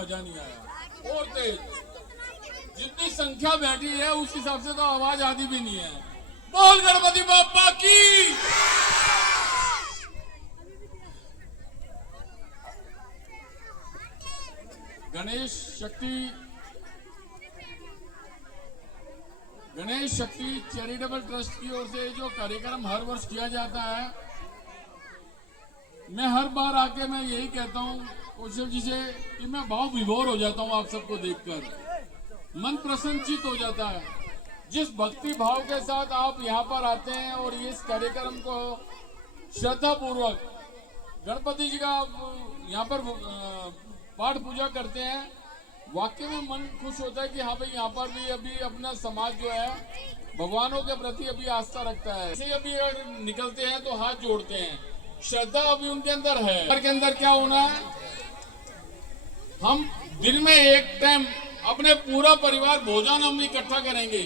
मजा नहीं आया। और तेज जितनी संख्या बैठी है उस हिसाब से तो आवाज आती भी नहीं है। बोल गणपति बाप्पा की। गणेश शक्ति चैरिटेबल ट्रस्ट की ओर से जो कार्यक्रम हर वर्ष किया जाता है, मैं हर बार आके मैं यही कहता हूँ कौशल जी से कि मैं भाव विभोर हो जाता हूँ। आप सबको देखकर मन प्रसन्नचित हो जाता है। जिस भक्ति भाव के साथ आप यहाँ पर आते हैं और इस कार्यक्रम को श्रद्धा पूर्वक गणपति जी का यहाँ पर पाठ पूजा करते हैं, वाकई में मन खुश होता है कि हाँ भाई यहाँ पर भी अभी अपना समाज जो है भगवानों के प्रति अभी आस्था रखता है। ऐसे अभी अगर निकलते हैं तो हाथ जोड़ते हैं, श्रद्धा अभी उनके अंदर है। घर के अंदर क्या होना है, हम दिन में एक टाइम अपने पूरा परिवार भोजन हम इकट्ठा करेंगे।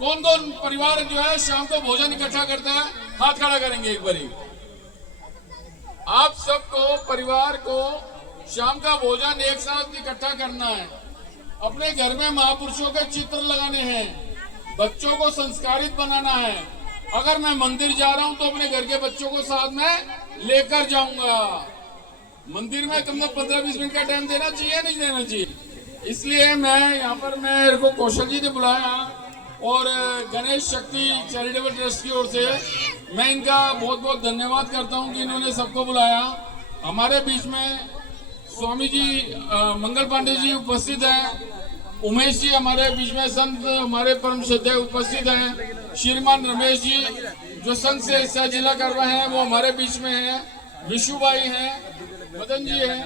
कौन कौन परिवार जो है शाम को भोजन इकट्ठा करता है, हाथ खड़ा करेंगे एक बारी। आप सबको परिवार को शाम का भोजन एक साथ इकट्ठा करना है। अपने घर में महापुरुषों के चित्र लगाने हैं, बच्चों को संस्कारित बनाना है। अगर मैं मंदिर जा रहा हूं तो अपने घर के बच्चों को साथ में लेकर जाऊंगा। मंदिर में कम से कम 15-20 मिनट का टाइम देना चाहिए, नहीं देना चाहिए। इसलिए मैं यहाँ पर मेरे को कौशल जी ने बुलाया और गणेश शक्ति चैरिटेबल ट्रस्ट की ओर से मैं इनका बहुत बहुत धन्यवाद करता हूँ कि इन्होंने सबको बुलाया। हमारे बीच में स्वामी जी मंगल पांडे जी उपस्थित हैं, उमेश जी हमारे बीच में संत हमारे परम श्रद्धेय उपस्थित हैं, श्रीमान रमेश जी जो संघ से हिस्सा जिला कर रहे हैं वो हमारे बीच में हैं, विशु भाई हैं, मदन जी हैं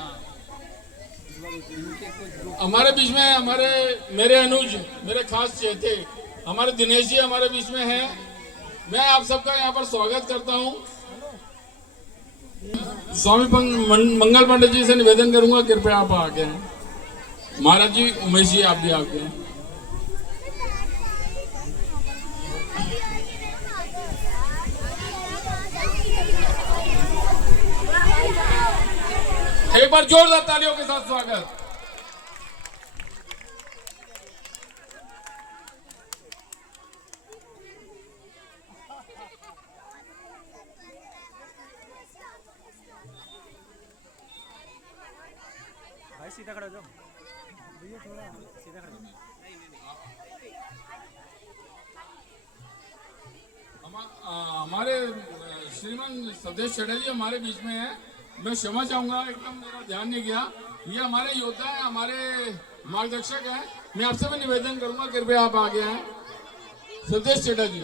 हमारे बीच में, हमारे मेरे अनुज मेरे खास चेते हमारे दिनेश जी हमारे बीच में हैं। मैं आप सबका यहाँ पर स्वागत करता हूँ। स्वामी मंगल पांडे जी से निवेदन करूंगा कृपया आप आगे हैं। महाराज जी, उमेश जी आप भी आगे हैं। एक बार जोरदार तालियों के साथ स्वागत। भाई सीधा खड़ा जाओ भैया, थोड़ा सीधा खड़ा जाओ। हमारे श्रीमान सदेश चढ़ा जी हमारे बीच में है। मैं क्षमा चाहूंगा, एकदम मेरा ध्यान नहीं गया। ये हमारे योद्धा है, हमारे मार्गदर्शक हैं। मैं आपसे भी निवेदन करूंगा कृपया आप आगे हैं। सदेश चढ़ा जी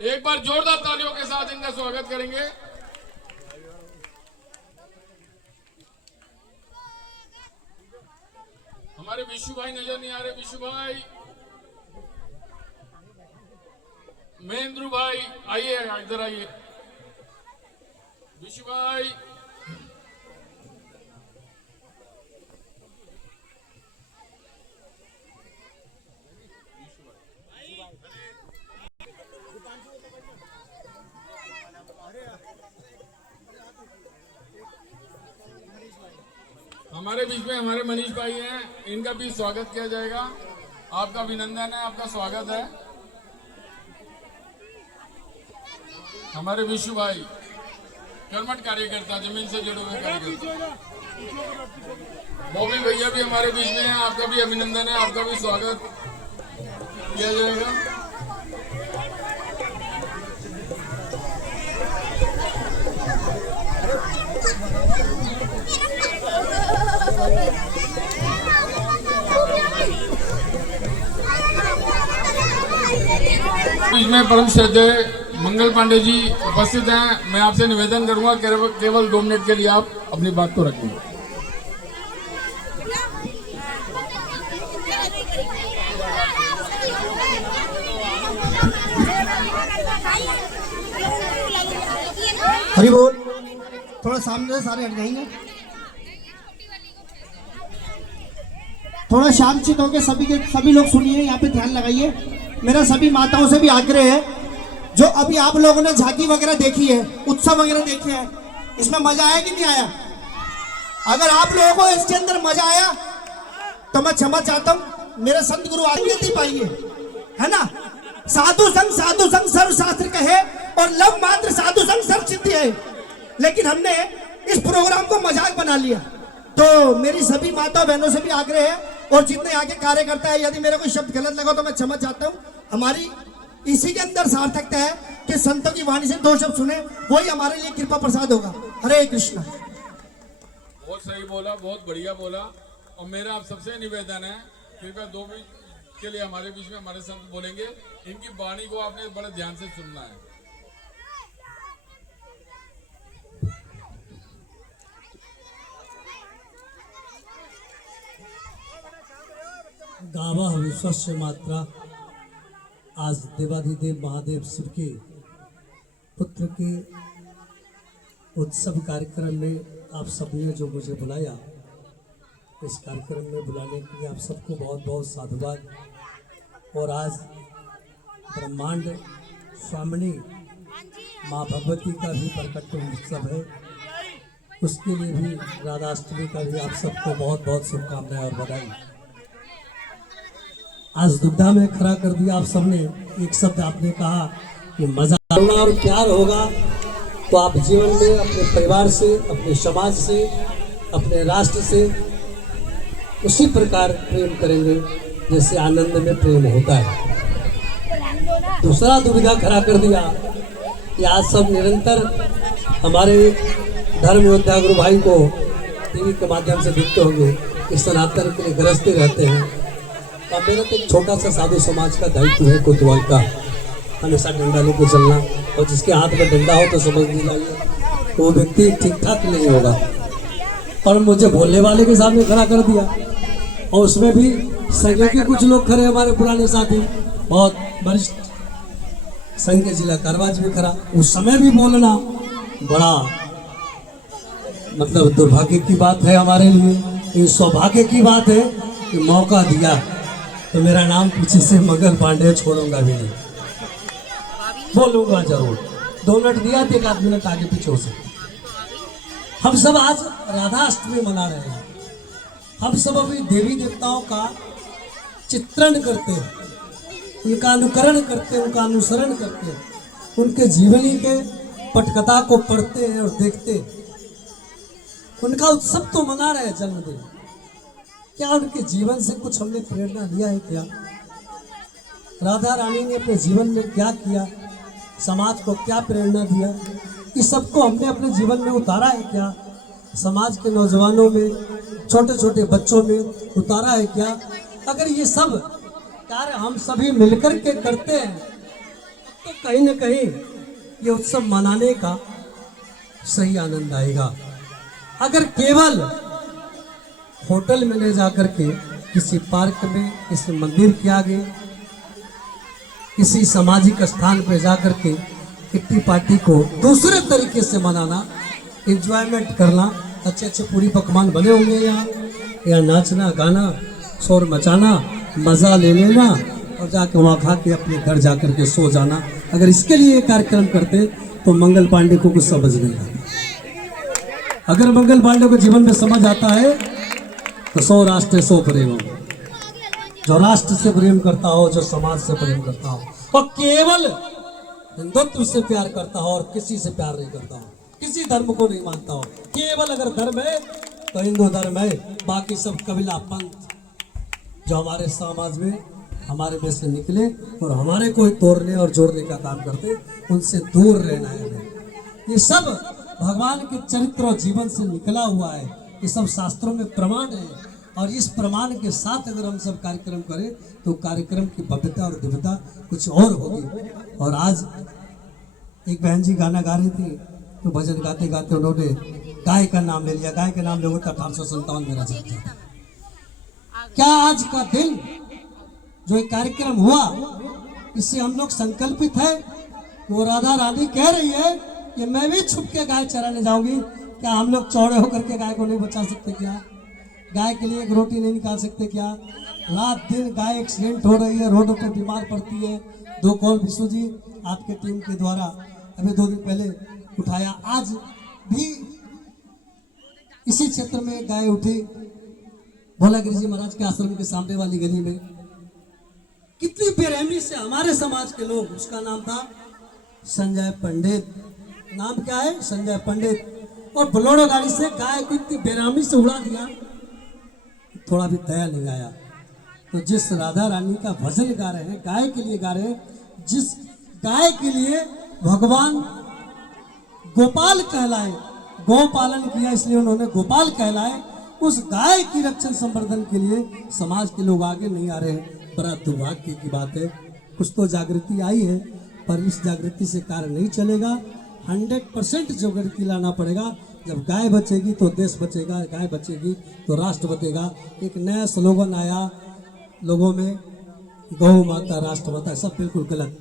एक बार जोरदार तालियों के साथ इनका स्वागत करेंगे। हमारे विशु भाई नजर नहीं आ रहे, विशु भाई, महेंद्र भाई आइए, इधर आइए। विशु भाई, हमारे बीच में हमारे मनीष भाई हैं, इनका भी स्वागत किया जाएगा। आपका अभिनंदन है, आपका स्वागत है। हमारे विशु भाई कर्मठ कार्यकर्ता, जमीन से जुड़े हुए कार्यकर्ता। बॉबी भैया भी हमारे बीच में हैं, आपका भी अभिनंदन है, आपका भी स्वागत किया जाएगा। बीच में परम श्रद्धेय मंगल पांडे जी उपस्थित हैं। मैं आपसे निवेदन करूंगा केवल 2 मिनट के लिए आप अपनी बात को रखें। हरि बोल। थोड़ा सामने से सारे हट जाएंगे। थोड़ा शांतचित होकर सभी लोग सुनिए, यहाँ पे ध्यान लगाइए। मेरा सभी माताओं से भी आग्रह है, जो अभी आप लोगों ने झांकी वगैरह देखी है, उत्सव वगैरह देखे हैं, इसमें मजा आया कि नहीं आया? अगर आप लोगों को इसके अंदर मजा आया तो मैं क्षमा चाहता हूं, मेरे संत गुरु आगे नहीं पाएंगे, है ना। साधु संग सर्व शास्त्र कहे और लव मात्र साधु संग सर्व सिद्धि है, लेकिन हमने इस प्रोग्राम को मजाक बना लिया। तो मेरी सभी माता बहनों से भी आग्रह है, और जितने आगे कार्यकर्ता है, यदि मेरा कोई शब्द गलत लगा तो मैं क्षमा चाहता हूँ। हमारी इसी के अंदर सार्थकता है कि संतों की वाणी से 2 शब्द सुने, वही हमारे लिए कृपा प्रसाद होगा। हरे कृष्ण। बहुत सही बोला, बहुत बढ़िया बोला। और मेरा आप सबसे निवेदन है, कृपया 2 मिनट के लिए हमारे बीच में हमारे संत बोलेंगे, इनकी वाणी को आपने बड़े ध्यान से सुनना है। गावा विश्वस्य मात्रा। आज देवाधिदेव महादेव शिव के पुत्र के उत्सव कार्यक्रम में आप सबने जो मुझे बुलाया, इस कार्यक्रम में बुलाने के लिए आप सबको बहुत बहुत साधुवाद। और आज ब्रह्मांड स्वामिनी माँ भगवती का भी प्रकट उत्सव है, उसके लिए भी राधाष्टमी का भी आप सबको बहुत बहुत शुभकामनाएं और बधाई। आज दुविधा में खड़ा कर दिया आप सबने। एक शब्द आपने कहा कि मजा और प्यार होगा तो आप जीवन में अपने परिवार से, अपने समाज से, अपने राष्ट्र से उसी प्रकार प्रेम करेंगे जैसे आनंद में प्रेम होता है। दूसरा दुविधा खड़ा कर दिया कि आज सब निरंतर हमारे धर्म योद्धा गुरु भाई को टीवी के माध्यम से देखते होंगे कि सनातन के लिए गरजते रहते हैं। और मेरा तो एक छोटा सा साधु समाज का दायित्व है कोतवाल का, हमेशा डंडा लेकर चलना, और जिसके हाथ में डंडा हो तो समझ नहीं जाइए वो व्यक्ति ठीक ठाक नहीं होगा। और मुझे बोलने वाले के सामने खड़ा कर दिया, और उसमें भी संघ के कुछ लोग खड़े, हमारे पुराने साथी, बहुत वरिष्ठ संघ के जिला कारवाज भी खड़ा। उस समय भी बोलना बड़ा मतलब दुर्भाग्य की बात है हमारे लिए। ये सौभाग्य की बात है कि मौका दिया तो मेरा नाम पीछे से मंगल पांडे छोड़ूंगा भी नहीं, बोलूंगा जरूर। 2 मिनट दिया तो 1 मिनट आगे पीछे हो सकते। हम सब आज राधाष्टमी मना रहे हैं। हम सब अभी देवी देवताओं का चित्रण करते हैं, उनका अनुकरण करते हैं, उनका अनुसरण करते हैं, उनके जीवनी के पटकथा को पढ़ते हैं और देखते हैं। उनका उत्सव तो मना रहे हैं, जन्मदिन। क्या उनके जीवन से कुछ हमने प्रेरणा लिया है? क्या राधा रानी ने अपने जीवन में क्या किया, समाज को क्या प्रेरणा दिया, इस सबको हमने अपने जीवन में उतारा है क्या? समाज के नौजवानों में, छोटे छोटे बच्चों में उतारा है क्या? अगर ये सब कार्य हम सभी मिलकर के करते हैं तो कहीं न कहीं ये उत्सव मनाने का सही आनंद आएगा। अगर केवल होटल में ले जाकर के, किसी पार्क में, किसी मंदिर के आगे, किसी सामाजिक स्थान पर जाकर के किट्टी पार्टी को दूसरे तरीके से मनाना, एंजॉयमेंट करना, अच्छे अच्छे पूरी पकवान बने होंगे यहाँ नाचना गाना, शोर मचाना, मज़ा ले लेना और जाके वहाँ खा के अपने घर जाकर के सो जाना। अगर इसके लिए ये कार्यक्रम करते तो मंगल पांडे को कुछ समझ नहीं आता। अगर मंगल पांडे को जीवन में समझ आता है तो 100 राष्ट्र 100 प्रेम, जो राष्ट्र से प्रेम करता हो, जो समाज से प्रेम करता हो, और केवल हिंदुत्व से प्यार करता हो और किसी से प्यार नहीं करता हो, किसी धर्म को नहीं मानता हो। केवल अगर धर्म है तो हिंदू धर्म है, बाकी सब कबीला पंथ जो हमारे समाज में हमारे में से निकले और हमारे को तोड़ने और जोड़ने का काम करते, उनसे दूर रहना है हमें। ये सब भगवान के चरित्र और जीवन से निकला हुआ है, ये सब शास्त्रों में प्रमाण है। और इस प्रमाण के साथ अगर हम सब कार्यक्रम करें तो कार्यक्रम की भव्यता और दिव्यता कुछ और होगी। और आज एक बहन जी गाना गा रही थी, तो भजन गाते गाते उन्होंने गाय का नाम ले लिया। गाय का नाम लोगों का 1857 मेरा चलता था। क्या आज का दिन जो एक कार्यक्रम हुआ, इससे हम लोग संकल्पित है? वो राधा रानी कह रही है कि मैं भी छुप के गाय चराने जाऊंगी, क्या हम लोग चौड़े होकर के गाय को नहीं बचा सकते? क्या गाय के लिए एक रोटी नहीं निकाल सकते क्या? रात दिन गाय एक्सीडेंट हो रही है, रोडों पर बीमार पड़ती है। 2 कॉल विशु जी आपके टीम के द्वारा अभी 2 दिन पहले उठाया। आज भी इसी क्षेत्र में गाय उठी, भोलागिरी जी महाराज के आश्रम के सामने वाली गली में। कितनी बेरहमी से हमारे समाज के लोग, उसका नाम था संजय पंडित। नाम क्या है? संजय पंडित। और बोलेरो गाड़ी से गाय को इतनी बेरहमी से उड़ा दिया, थोड़ा भी दया नहीं आया। तो जिस राधा रानी का भजन गा रहे हैं, गाय के लिए गा रहे हैं, जिस गाय के लिए भगवान गोपाल कहलाए, गौ पालन किया इसलिए उन्होंने गोपाल कहलाए, उस गाय की रक्षण संवर्धन के लिए समाज के लोग आगे नहीं आ रहे हैं। बड़ा दुर्भाग्य की बात है। कुछ तो जागृति आई है, पर इस जागृति से कार्य नहीं चलेगा। 100% जागृति लाना पड़ेगा। जब गाय बचेगी तो देश बचेगा, गाय बचेगी तो राष्ट्र बचेगा। एक नया स्लोगन आया लोगों में, गौ माता राष्ट्र माता, सब बिल्कुल गलत।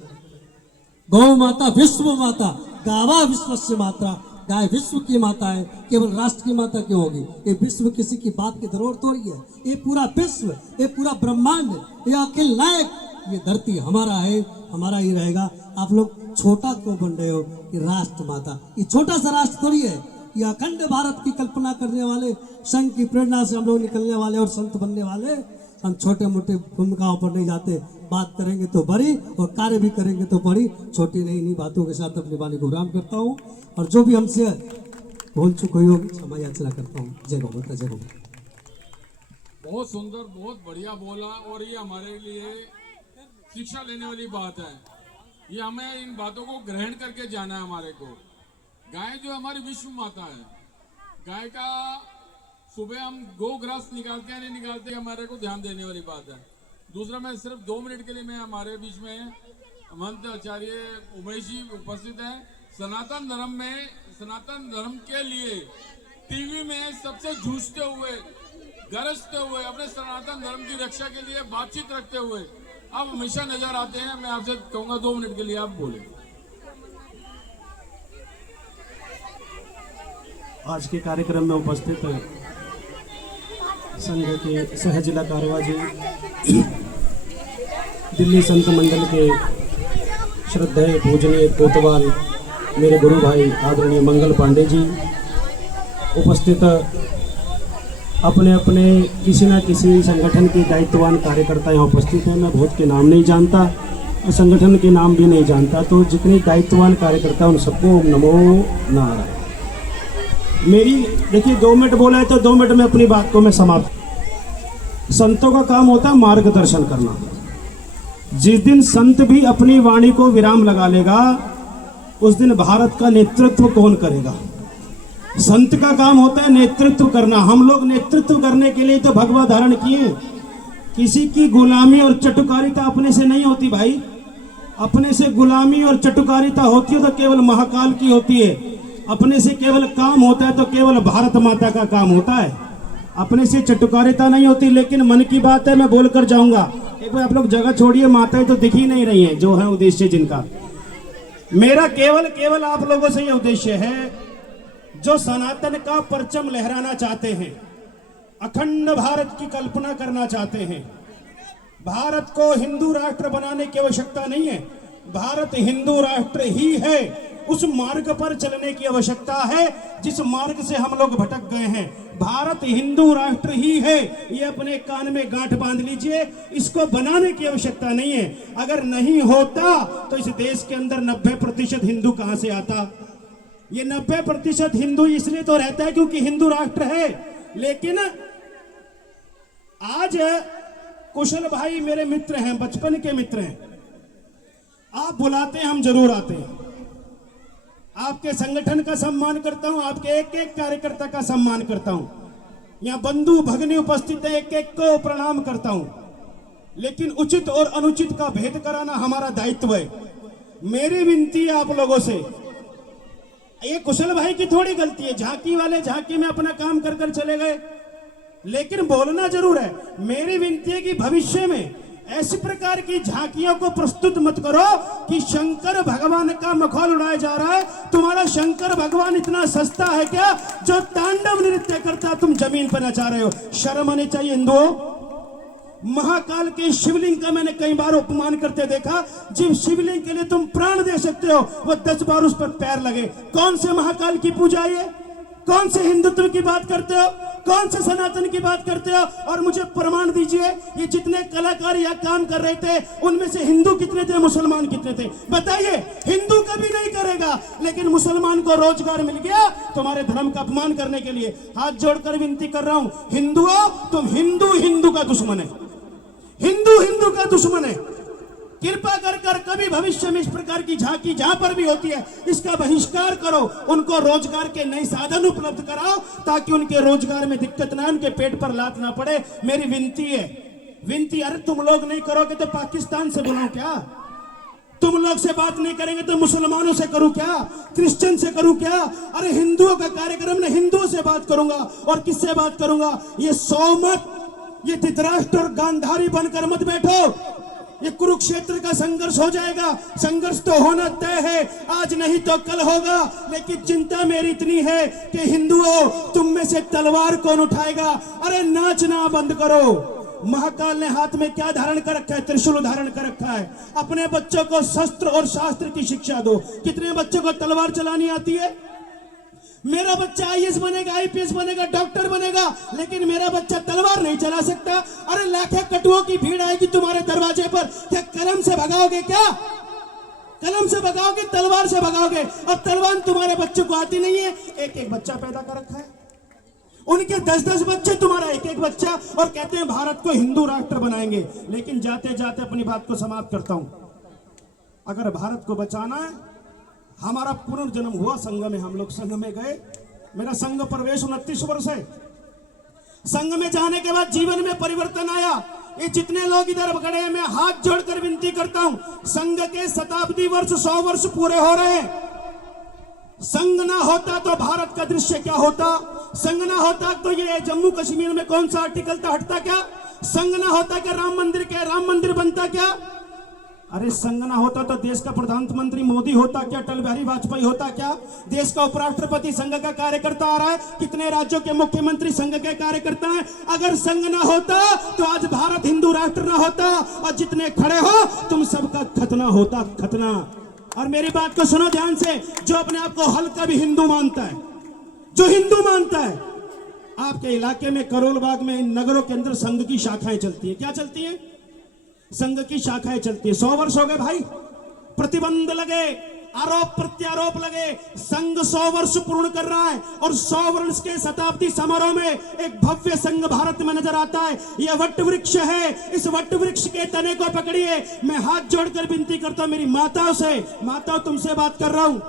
गौ माता विश्व माता, गावा विश्व से मात्रा। गाय विश्व की माता है, केवल राष्ट्र की माता क्यों होगी? ये विश्व किसी की बात की जरूरत थोड़ी है। ये पूरा विश्व, ये पूरा ब्रह्मांड, ये अखिल नायक, ये धरती हमारा है, हमारा ही रहेगा। आप लोग छोटा क्यों बन रहे हो? ये राष्ट्र माता, ये छोटा सा राष्ट्र थोड़ी है। ये अखंड भारत की कल्पना करने वाले, संघ की प्रेरणा से हम लोग निकलने वाले और संत बनने वाले। हम छोटे मोटे भूमिकाओं पर नहीं जाते। बात करेंगे तो बड़ी और कार्य भी करेंगे तो बड़ी, छोटी नहीं। इन्हीं बातों के साथ अपनी वाणी को विराम करता हूँ और जो भी हमसे भूल चुक हुई होगी क्षमा याचना करता हूँ। जय गौ माता, जय गौ माता। बहुत सुंदर, बहुत बढ़िया बोला। और ये हमारे लिए शिक्षा लेने वाली बात है। ये हमें इन बातों को ग्रहण करके जाना है हमारे को। गाय जो हमारी विश्व माता है, गाय का सुबह हम गोग्रास निकालते हैं नहीं निकालते, हमारे को ध्यान देने वाली बात है। दूसरा, मैं सिर्फ 2 मिनट के लिए मैं हमारे बीच में महंत आचार्य उमेश जी उपस्थित हैं। सनातन धर्म में, सनातन धर्म के लिए टीवी में सबसे जूझते हुए, गरजते हुए, अपने सनातन धर्म की रक्षा के लिए बातचीत रखते हुए आप हमेशा नजर आते हैं। मैं आपसे कहूंगा 2 मिनट के लिए आप बोले। आज के कार्यक्रम में उपस्थित संघ के सह जिला कारवा जी, दिल्ली संत मंडल के श्रद्धेय पूजनीय कोतवाल मेरे गुरु भाई आदरणीय मंगल पांडे जी, उपस्थित अपने अपने किसी न किसी संगठन के दायित्ववान कार्यकर्ता यहाँ उपस्थित हैं। मैं बहुत के नाम नहीं जानता और संगठन के नाम भी नहीं जानता, तो जितने दायित्ववान कार्यकर्ता उन सबको नमो नारायण। मेरी देखिए 2 मिनट बोला है तो 2 मिनट में अपनी बात को मैं समाप्त। संतों का काम होता है मार्गदर्शन करना। जिस दिन संत भी अपनी वाणी को विराम लगा लेगा, उस दिन भारत का नेतृत्व कौन करेगा? संत का काम होता है नेतृत्व करना। हम लोग नेतृत्व करने के लिए तो भगवा धारण किए। किसी की गुलामी और चटुकारिता अपने से नहीं होती भाई। अपने से गुलामी और चटुकारिता होती है तो केवल महाकाल की होती है। अपने से केवल काम होता है तो केवल भारत माता का काम होता है। अपने से चटुकारिता नहीं होती। लेकिन मन की बात है, मैं बोलकर जाऊंगा। एक बार आप लोग जगह छोड़िए, माताएं तो दिख ही नहीं रही हैं जो है उद्देश्य जिनका। मेरा केवल आप लोगों से यह उद्देश्य है, जो सनातन का परचम लहराना चाहते हैं, अखंड भारत की कल्पना करना चाहते हैं। भारत को हिंदू राष्ट्र बनाने की आवश्यकता नहीं है। भारत हिंदू राष्ट्र ही है। उस मार्ग पर चलने की आवश्यकता है जिस मार्ग से हम लोग भटक गए हैं। भारत हिंदू राष्ट्र ही है, ये अपने कान में गांठ बांध लीजिए। इसको बनाने की आवश्यकता नहीं है। अगर नहीं होता तो इस देश के अंदर 90% हिंदू कहां से आता? ये 90% हिंदू इसलिए तो रहता है क्योंकि हिंदू राष्ट्र है। लेकिन आज कुशल भाई मेरे मित्र हैं, बचपन के मित्र हैं। आप बुलाते हैं, हम जरूर आते हैं। आपके संगठन का सम्मान करता हूं, आपके एक एक कार्यकर्ता का सम्मान करता हूं। यहां बंधु भगिनी उपस्थित है, एक एक को प्रणाम करता हूं। लेकिन उचित और अनुचित का भेद कराना हमारा दायित्व है। मेरी विनती है आप लोगों से, ये कुशल भाई की थोड़ी गलती है। झांकी वाले झांकी में अपना काम कर कर चले गए, लेकिन बोलना जरूर है। मेरी विनती है कि भविष्य में ऐसी प्रकार की झांकियों को प्रस्तुत मत करो कि शंकर भगवान का मखौल उड़ाया जा रहा है। तुम्हारा शंकर भगवान इतना सस्ता है क्या जो तांडव नृत्य करता तुम जमीन पर नचा रहे हो? शर्म आनी चाहिए हिंदुओं। महाकाल के शिवलिंग का मैंने कई बार अपमान करते देखा। जिस शिवलिंग के लिए तुम प्राण दे सकते हो वो 10 बार उस पर पैर लगे। कौन से महाकाल की पूजा है? कौन से हिंदुत्व की बात करते हो? कौन से सनातन की बात करते हो? और मुझे प्रमाण दीजिए, ये जितने कलाकार यहाँ काम कर रहे थे उनमें से हिंदू कितने थे, मुसलमान कितने थे? बताइए। हिंदू कभी नहीं करेगा, लेकिन मुसलमान को रोजगार मिल गया तुम्हारे धर्म का अपमान करने के लिए। हाथ जोड़कर विनती कर रहा हूं, हिंदुओं, तुम हिंदू का दुश्मन है, हिंदू का दुश्मन है। कृपा कर कभी भविष्य में इस प्रकार की झांकी जहां पर भी होती है इसका बहिष्कार करो। उनको रोजगार के नए साधन उपलब्ध कराओ ताकि उनके रोजगार में दिक्कत ना, उनके पेट पर लात ना पड़े। मेरी विनती है, विनती। अरे तुम लोग नहीं करोगे तो पाकिस्तान से बुलाऊं क्या? तुम लोग से बात नहीं करेंगे तो मुसलमानों से करूं क्या? क्रिश्चियन से करूं क्या? अरे हिंदुओं का कार्यक्रम में हिंदुओं से बात करूंगा। और किससे बात करूंगा? ये सौमत, ये धृतराष्ट्र और गांधारी बनकर मत बैठो। ये कुरुक्षेत्र का संघर्ष हो जाएगा। संघर्ष तो होना तय है, आज नहीं तो कल होगा। लेकिन चिंता मेरी इतनी है कि हिंदुओं, तुम में से तलवार कौन उठाएगा? अरे नाचना बंद करो। महाकाल ने हाथ में क्या धारण कर रखा है? त्रिशूल धारण कर रखा है। अपने बच्चों को शस्त्र और शास्त्र की शिक्षा दो। कितने बच्चों को तलवार चलानी आती है? मेरा बच्चा आईएएस बनेगा, आईपीएस बनेगा, डॉक्टर बनेगा, लेकिन मेरा बच्चा तलवार नहीं चला सकता। अरे लाखों कटुओं की भीड़ आएगी तुम्हारे दरवाजे पर, क्या कलम से भगाओगे? क्या कलम से भगाओगे? तलवार से भगाओगे। और तलवार तुम्हारे बच्चों को आती नहीं है। एक बच्चा पैदा कर रखा है, उनके 10-10 बच्चे, तुम्हारा एक बच्चा, और कहते हैं भारत को हिंदू राष्ट्र बनाएंगे। लेकिन जाते जाते अपनी बात को समाप्त करता हूं। अगर भारत को बचाना है, हमारा पुनर्जन्म हुआ संघ में, हम लोग संघ में गए। मेरा संघ प्रवेश 29 वर्ष है। संघ में जाने के बाद जीवन में परिवर्तन आया। ये जितने लोग इधर खड़े हैं, मैं हाथ जोड़कर विनती करता हूं, संघ के शताब्दी वर्ष, 100 वर्ष पूरे हो रहे हैं। संघ ना होता तो भारत का दृश्य क्या होता? संघ ना होता तो ये जम्मू कश्मीर में कौन सा आर्टिकल था, हटता क्या? संघ ना होता क्या राम मंदिर बनता क्या? अरे संघ ना होता तो देश का प्रधानमंत्री मोदी होता क्या? अटल बिहारी वाजपेयी होता क्या? देश का उपराष्ट्रपति संघ का कार्यकर्ता आ रहा है। कितने राज्यों के मुख्यमंत्री संघ के कार्यकर्ता हैं। अगर संघ ना होता तो आज भारत हिंदू राष्ट्र ना होता, और जितने खड़े हो तुम सबका खतना होता, खतना। और मेरी बात को सुनो ध्यान से, जो अपने आप को हल्का भी हिंदू मानता है, जो हिंदू मानता है, आपके इलाके में करोलबाग में इन नगरों के अंदर संघ की शाखाएं चलती है। क्या चलती है? संघ की शाखाएं चलती है। 100 वर्ष हो गए भाई, प्रतिबंध लगे, आरोप प्रत्यारोप लगे, संघ 100 वर्ष पूर्ण कर रहा है। और 100 वर्ष के शताब्दी समारोह में एक भव्य संघ भारत में नजर आता है। यह वट वृक्ष है, इस वट वृक्ष के तने को पकड़िए। मैं हाथ जोड़कर विनती करता हूं मेरी माताओं से, माताओं तुमसे बात कर रहा हूं।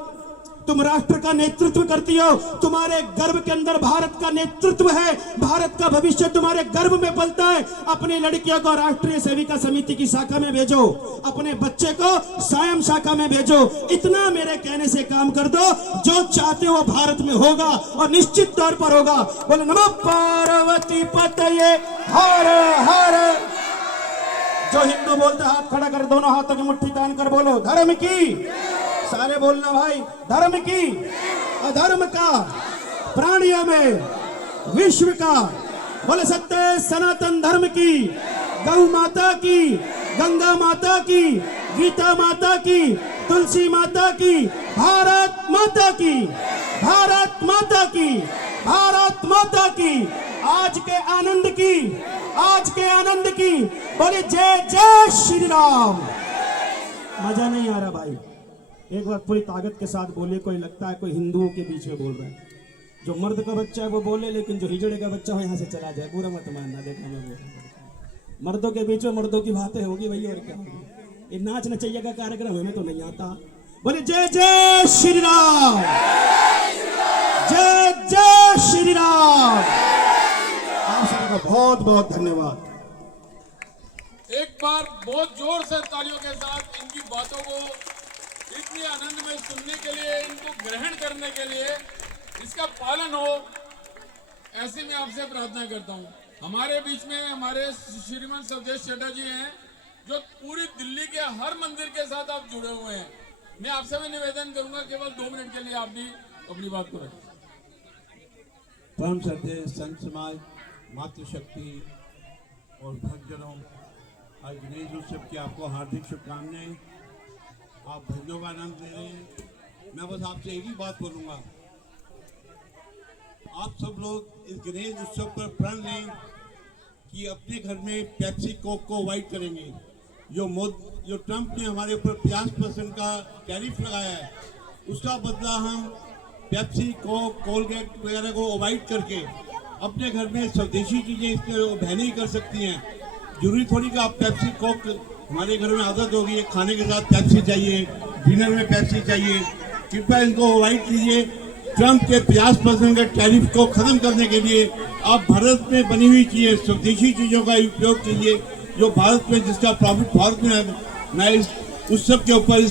तुम राष्ट्र का नेतृत्व करती हो, तुम्हारे गर्भ के अंदर भारत का नेतृत्व है, भारत का भविष्य तुम्हारे गर्भ में पलता है। अपनी लड़कियों को राष्ट्रीय सेविका समिति की शाखा में भेजो, अपने बच्चे को सायं शाखा में भेजो। इतना मेरे कहने से काम कर दो, जो चाहते हो भारत में होगा, और निश्चित तौर पर होगा। बोले नमो पार्वती पतये हर हर। जो हिंदू बोलते हाथ खड़ा कर, दोनों हाथों की मुट्ठी तान कर बोलो धर्म की। सारे बोलना भाई, धर्म की, अधर्म का, प्राणियों में, विश्व का। बोले सत्य सनातन धर्म की, गौ माता की, गंगा माता की, गीता माता की, तुलसी माता की, भारत माता की, भारत माता की, भारत माता की। आज के आनंद की, आज के आनंद की। बोले जय जय श्री राम। मजा नहीं आ रहा भाई, एक बार पूरी ताकत के साथ बोले। कोई लगता है कोई हिंदुओं के बीच में बोल रहा है। जो मर्द का बच्चा है वो बोले, लेकिन जो हिजड़े का बच्चा हो यहाँ से चला जाए। पूरा मत मानना, देखना मैं बोल रहा हूं। मर्दों के बीच में मर्दों की बातें होगी भैया, और क्या होगी। ये नाच नचैया का कार्यक्रम हमें तो नहीं आता। बोले जय जय श्री राम, जय जय श्री राम। आप सबका बहुत बहुत धन्यवाद। एक बार बहुत जोर से तालियों के साथ इनकी बातों को इतने आनंद में सुनने के लिए, इनको ग्रहण करने के लिए, इसका पालन हो, ऐसी मैं आपसे प्रार्थना करता हूं। हमारे बीच में हमारे श्रीमान स्वदेश चड्ढा जी हैं, जो पूरी दिल्ली के हर मंदिर के साथ आप जुड़े हुए हैं। मैं आपसे भी निवेदन करूंगा केवल 2 मिनट के लिए आप भी अपनी बात को रखें। परम श्रद्धेय संत समाज, मातृशक्ति और भक्तजनों, आज गणेश उत्सव की आपको हार्दिक शुभकामनाएं। आप भजनों का आनंद ले रहे हैं। मैं बस आपसे एक ही बात बोलूँगा, आप सब लोग इस गणेश उत्सव पर प्रण लें कि अपने घर में पेप्सी कोक को अवॉइड करेंगे। जो ट्रंप ने हमारे ऊपर 50% का टैरिफ लगाया है, उसका बदला हम पेप्सी कोक कोलगेट वगैरह को अवॉइड करके अपने घर में स्वदेशी चीज़ें इसके बहने ही कर सकती हैं। जरूरी थोड़ी कि आप पेप्सी कोक, हमारे घर में आदत होगी है खाने के साथ पेप्सी चाहिए, डिनर में पेप्सी चाहिए। कृपया इनको अवॉइड कीजिए। ट्रंप के 50% के टैरिफ को खत्म करने के लिए आप भारत में बनी हुई चीजें, स्वदेशी चीजों का उपयोग कीजिए, जो भारत में जिसका प्रॉफिट भारत में है। मैं इस उत्सव के ऊपर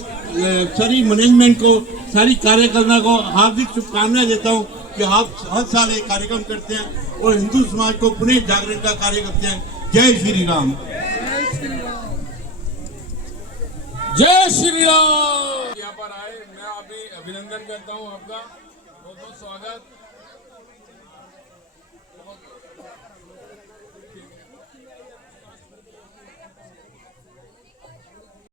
सारी मैनेजमेंट को, सारी कार्यकर्ता को हार्दिक शुभकामनाएं देता हूं कि आप हर साल एक कार्यक्रम करते हैं और हिंदू समाज को पुनः जागरण का कार्य करते हैं। जय श्री राम। जय श्री राम। यहाँ पर आए, मैं अभी अभिनंदन करता हूँ आपका, बहुत बहुत स्वागत।